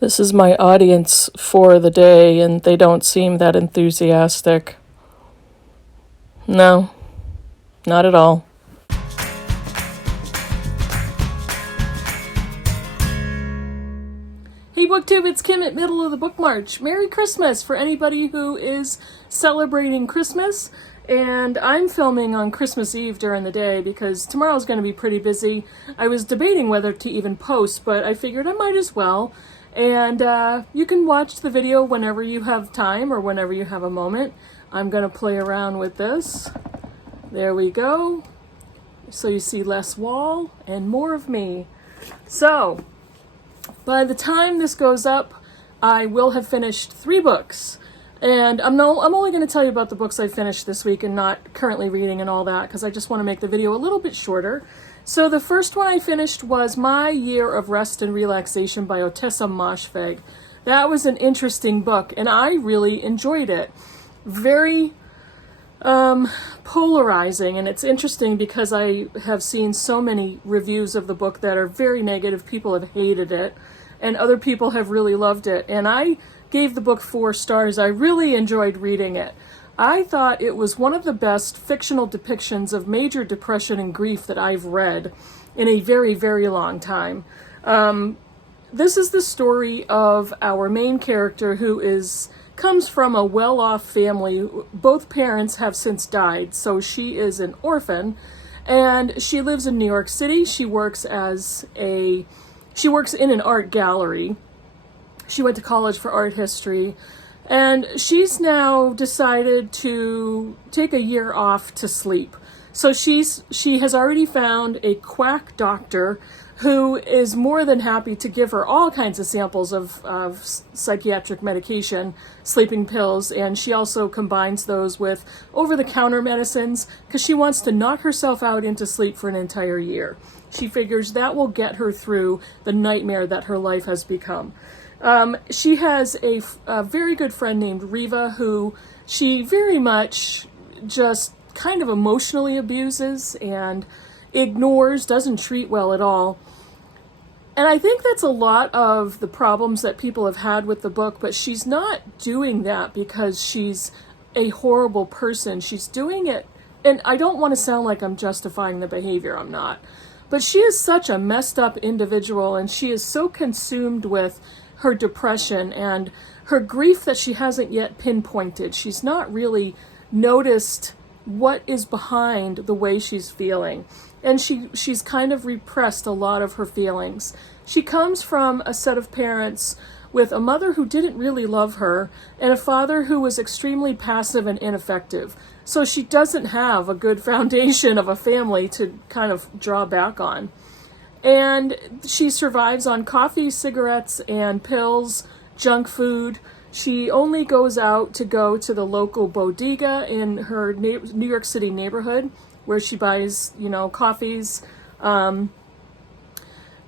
This is my audience for the day, and they don't seem that enthusiastic. No, not at all. Hey BookTube, it's Kim at Middle of the Book March. Merry Christmas for anybody who is celebrating Christmas. And I'm filming on Christmas Eve during the day because tomorrow's going to be pretty busy. I was debating whether to even post, but I figured I might as well. And you can watch the video whenever you have time or whenever you have a moment. I'm going to play around with this. There we go. So you see less wall and more of me. So, by the time this goes up, I will have finished 3 books. And I'm only going to tell you about the books I finished this week and not currently reading and all that, because I just want to make the video a little bit shorter. So the first one I finished was My Year of Rest and Relaxation by Ottessa Moshfegh. That was an interesting book, and I really enjoyed it. Very polarizing, and it's interesting because I have seen so many reviews of the book that are very negative. People have hated it, and other people have really loved it. And I gave the book 4 stars. I really enjoyed reading it. I thought it was one of the best fictional depictions of major depression and grief that I've read in a very, very long time. This is the story of our main character who comes from a well-off family. Both parents have since died, so she is an orphan, and she lives in New York City. She works in an art gallery. She went to college for art history, and she's now decided to take a year off to sleep. So she has already found a quack doctor who is more than happy to give her all kinds of samples of psychiatric medication, sleeping pills, and she also combines those with over-the-counter medicines because she wants to knock herself out into sleep for an entire year. She figures that will get her through the nightmare that her life has become. She has a very good friend named Riva who she very much just kind of emotionally abuses and ignores, doesn't treat well at all. And I think that's a lot of the problems that people have had with the book, but she's not doing that because she's a horrible person. She's doing it, and I don't want to sound like I'm justifying the behavior, I'm not. But she is such a messed up individual, and she is so consumed with her depression and her grief that she hasn't yet pinpointed. She's not really noticed what is behind the way she's feeling. And she's kind of repressed a lot of her feelings. She comes from a set of parents with a mother who didn't really love her and a father who was extremely passive and ineffective. So she doesn't have a good foundation of a family to kind of draw back on. And she survives on coffee, cigarettes, and pills, junk food. She only goes out to go to the local bodega in her New York City neighborhood where she buys, coffees.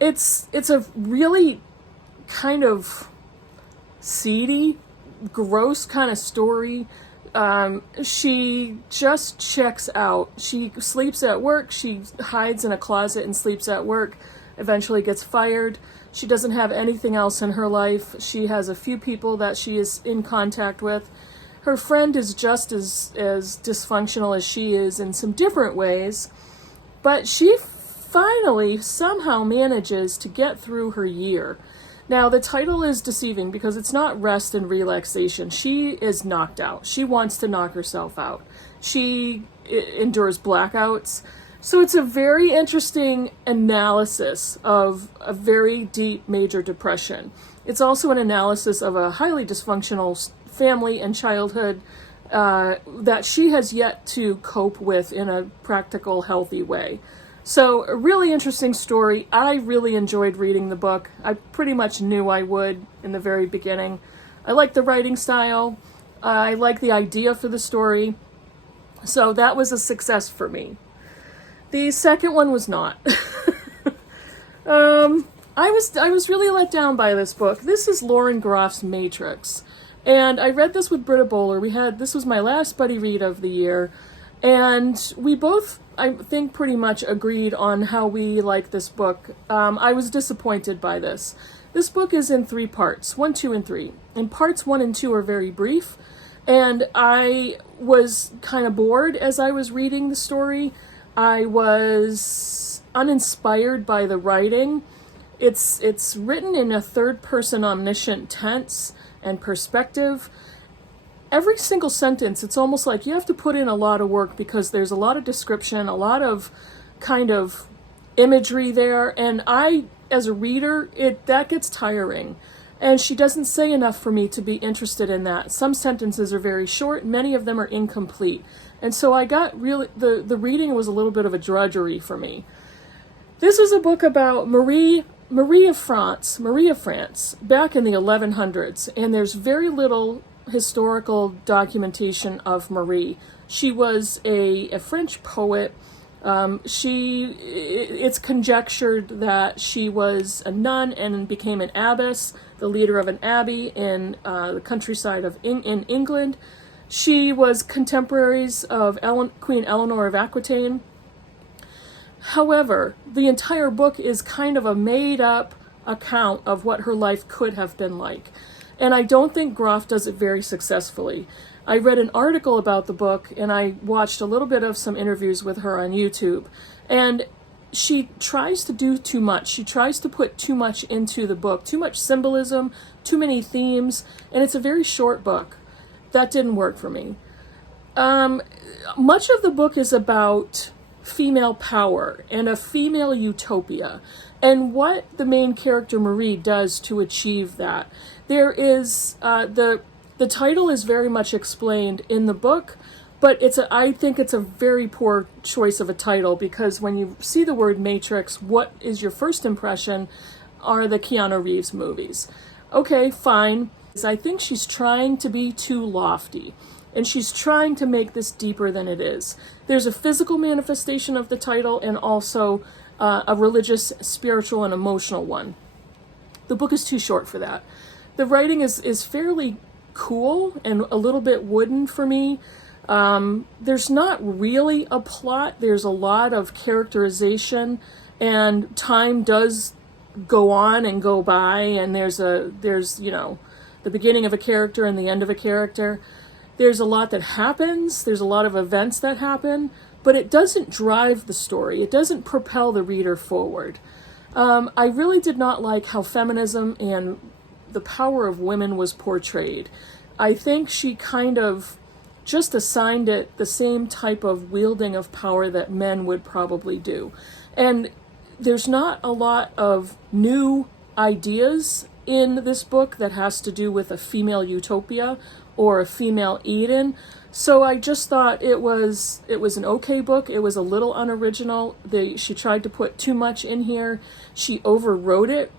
It's a really kind of seedy, gross kind of story. She just checks out. She sleeps at work. She hides in a closet and sleeps at work, eventually gets fired. She doesn't have anything else in her life. She has a few people that she is in contact with. Her friend is just as dysfunctional as she is in some different ways, but she finally somehow manages to get through her year. Now, the title is deceiving because it's not rest and relaxation. She is knocked out. She wants to knock herself out. She endures blackouts. So it's a very interesting analysis of a very deep major depression. It's also an analysis of a highly dysfunctional family and childhood that she has yet to cope with in a practical, healthy way. So a really interesting story. I really enjoyed reading the book. I pretty much knew I would in the very beginning. I like the writing style. I like the idea for the story. So that was a success for me. The second one was not. I was really let down by this book. This is Lauren Groff's Matrix. And I read this with Britta Bowler. This was my last buddy read of the year. And we both, I think, pretty much agreed on how we like this book. I was disappointed by this. This book is in 3 parts, 1, 2, and 3. And parts 1 and 2 are very brief, and I was kind of bored as I was reading the story. I was uninspired by the writing. It's written in a third-person omniscient tense and perspective. Every single sentence, it's almost like you have to put in a lot of work because there's a lot of description, a lot of kind of imagery there, and I, as a reader, that gets tiring. And she doesn't say enough for me to be interested in that. Some sentences are very short, many of them are incomplete. And so I got really, the reading was a little bit of a drudgery for me. This is a book about Marie of France, back in the 1100s, and there's very little historical documentation of Marie. She was a French poet. It's conjectured that she was a nun and became an abbess, the leader of an abbey in the countryside in England. She was contemporaries of Queen Eleanor of Aquitaine. However, the entire book is kind of a made-up account of what her life could have been like. And I don't think Groff does it very successfully. I read an article about the book, and I watched a little bit of some interviews with her on YouTube. And she tries to do too much. She tries to put too much into the book, too much symbolism, too many themes, and it's a very short book. That didn't work for me. Much of the book is about female power and a female utopia, and what the main character Marie does to achieve that. There is the title is very much explained in the book, but I think it's a very poor choice of a title, because when you see the word Matrix, what is your first impression are the Keanu Reeves movies. Okay, fine. I think she's trying to be too lofty, and she's trying to make this deeper than it is. There's a physical manifestation of the title and also a religious, spiritual, and emotional one. The book is too short for that. The writing is fairly cool and a little bit wooden for me. There's not really a plot. There's a lot of characterization, and time does go on and go by, and there's the beginning of a character and the end of a character. There's a lot that happens. There's a lot of events that happen, but it doesn't drive the story. It doesn't propel the reader forward. I really did not like how feminism and the power of women was portrayed. I think she kind of just assigned it the same type of wielding of power that men would probably do. And there's not a lot of new ideas in this book that has to do with a female utopia or a female Eden. So I just thought it was an okay book. It was a little unoriginal. She tried to put too much in here. She overwrote it.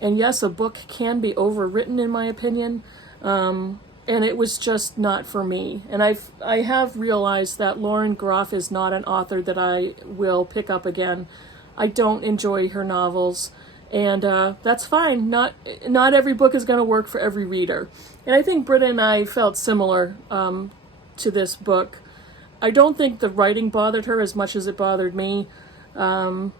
And yes, a book can be overwritten, in my opinion. And it was just not for me. And I have realized that Lauren Groff is not an author that I will pick up again. I don't enjoy her novels. And that's fine. Not every book is going to work for every reader. And I think Britta and I felt similar to this book. I don't think the writing bothered her as much as it bothered me. And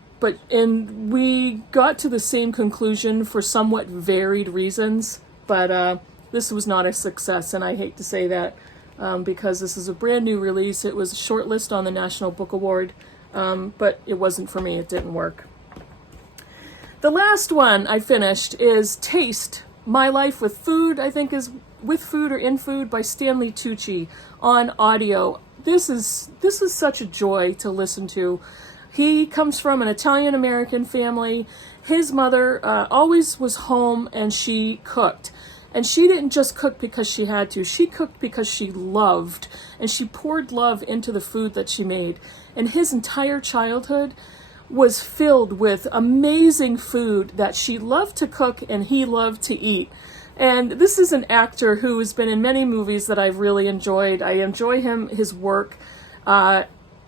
we got to the same conclusion for somewhat varied reasons. But this was not a success, and I hate to say that because this is a brand new release. It was a shortlist on the National Book Award, but it wasn't for me. It didn't work. The last one I finished is Taste, My Life with Food, I think is With Food or In Food by Stanley Tucci on audio. This is such a joy to listen to. He comes from an Italian-American family. His mother always was home, and she cooked. And she didn't just cook because she had to. She cooked because she loved, and she poured love into the food that she made. And his entire childhood was filled with amazing food that she loved to cook and he loved to eat. And this is an actor who has been in many movies that I've really enjoyed. I enjoy his work.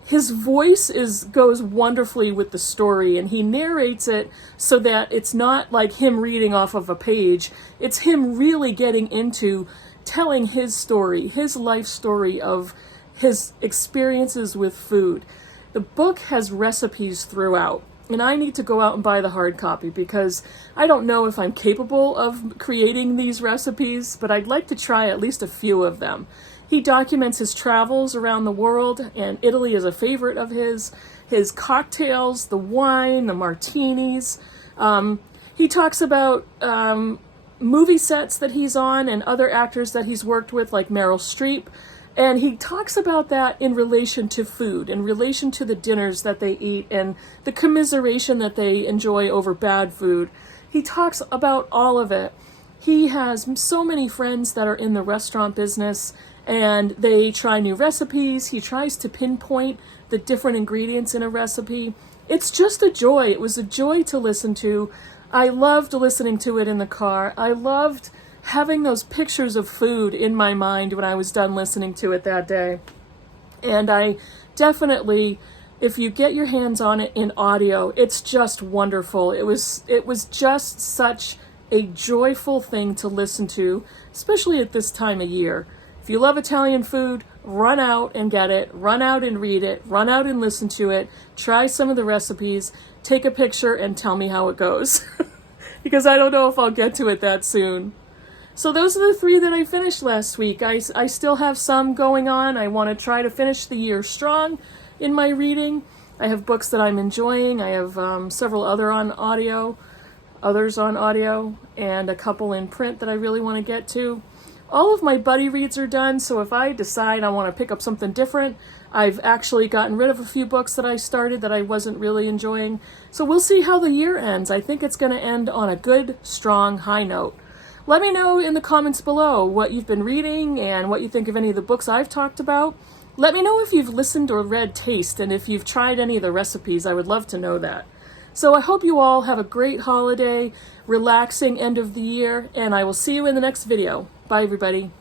His voice goes wonderfully with the story, and he narrates it so that it's not like him reading off of a page. It's him really getting into telling his story, his life story of his experiences with food. The book has recipes throughout, and I need to go out and buy the hard copy because I don't know if I'm capable of creating these recipes, but I'd like to try at least a few of them. He documents his travels around the world, and Italy is a favorite of his cocktails, the wine, the martinis. He talks about movie sets that he's on and other actors that he's worked with, like Meryl Streep. And he talks about that in relation to food, in relation to the dinners that they eat and the commiseration that they enjoy over bad food. He talks about all of it. He has so many friends that are in the restaurant business, and they try new recipes. He tries to pinpoint the different ingredients in a recipe. It's just a joy. It was a joy to listen to. I loved listening to it in the car. I loved having those pictures of food in my mind when I was done listening to it that day. And I definitely, if you get your hands on it in audio, it's just wonderful. It was just such a joyful thing to listen to, especially at this time of year. If you love Italian food, run out and get it, run out and read it, run out and listen to it, try some of the recipes, take a picture and tell me how it goes. Because I don't know if I'll get to it that soon. So those are the 3 that I finished last week. I still have some going on. I want to try to finish the year strong in my reading. I have books that I'm enjoying. I have several others on audio, and a couple in print that I really want to get to. All of my buddy reads are done, so if I decide I want to pick up something different, I've actually gotten rid of a few books that I started that I wasn't really enjoying. So we'll see how the year ends. I think it's going to end on a good, strong, high note. Let me know in the comments below what you've been reading and what you think of any of the books I've talked about. Let me know if you've listened or read Taste, and if you've tried any of the recipes. I would love to know that. So I hope you all have a great holiday, relaxing end of the year, and I will see you in the next video. Bye, everybody.